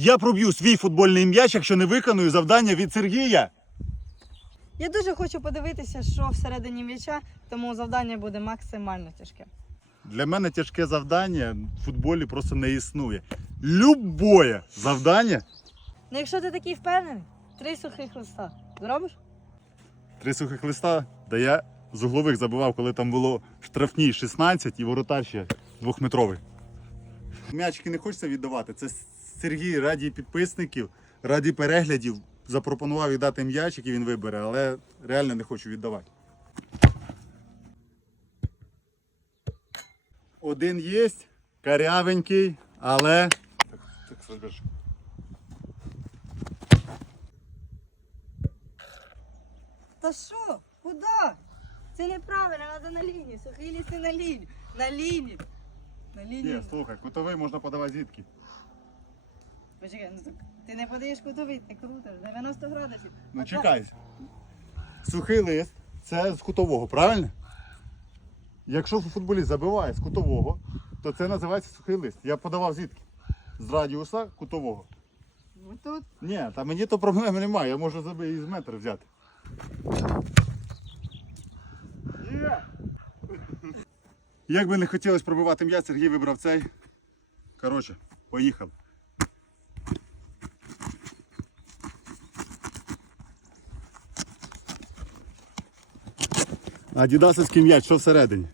Я проб'ю свій футбольний м'яч, якщо не виконую завдання від Сергія. Я дуже хочу подивитися, що всередині м'яча, тому завдання буде максимально тяжке. Для мене тяжке завдання в футболі просто не існує. Любое завдання. Ну, якщо ти такий впевнений, три сухих листа. Зробиш? Три сухих листа, да я з углових забивав, коли там було штрафні 16 і воротар ще двохметровий. М'ячики не хочеться віддавати. Це Сергій раді підписників, раді переглядів запропонував віддати м'ячик і він вибере, але реально не хочу віддавати. Один є, карявенький, але. Так, так, Сереж. Та що? Куди? Це неправильно, треба на лінії. Сухий ліс не на лінію. На лінію. На Ні, лінію. слухай, кутовий можна подавати звідки. Почекай, ну так ти не подаєш кутовий, ти крутиш. 90 градусів. Ну Отак. чекай. Сухий лист це з кутового, правильно? Якщо футболіст забиває з кутового, то це називається сухий лист. Я подавав звідки? З радіуса кутового. Ось тут. Ні, та мені то проблеми немає, я можу забити і з метра взяти. Як би не хотілося пробивати м'яч, Сергій вибрав цей. Коротше, поїхав. Адідасовський м'яч, що всередині?